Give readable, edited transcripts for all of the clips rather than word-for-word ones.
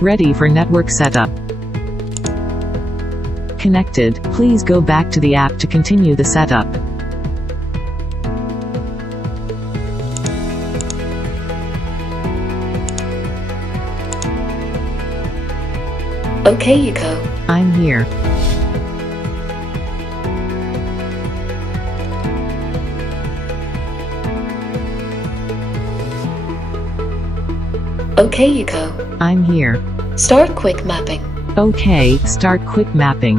Ready for network setup. Connected. Please go back to the app to continue the setup. Okay, Eco. I'm here. Okay, Eco. I'm here. Start quick mapping. Okay, start quick mapping.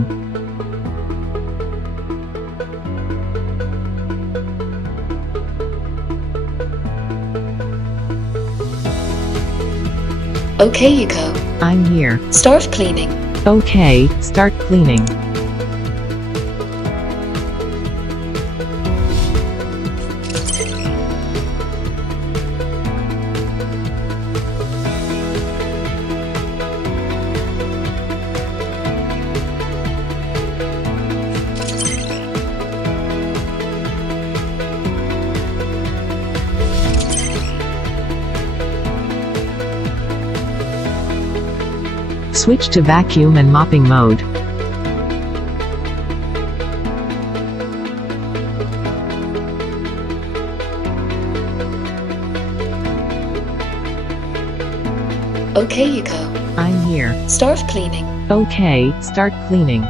Okay, Eco. I'm here. Start cleaning. Okay, start cleaning. Switch to vacuum and mopping mode. Okay, Eco. I'm here. Start cleaning. Okay, start cleaning.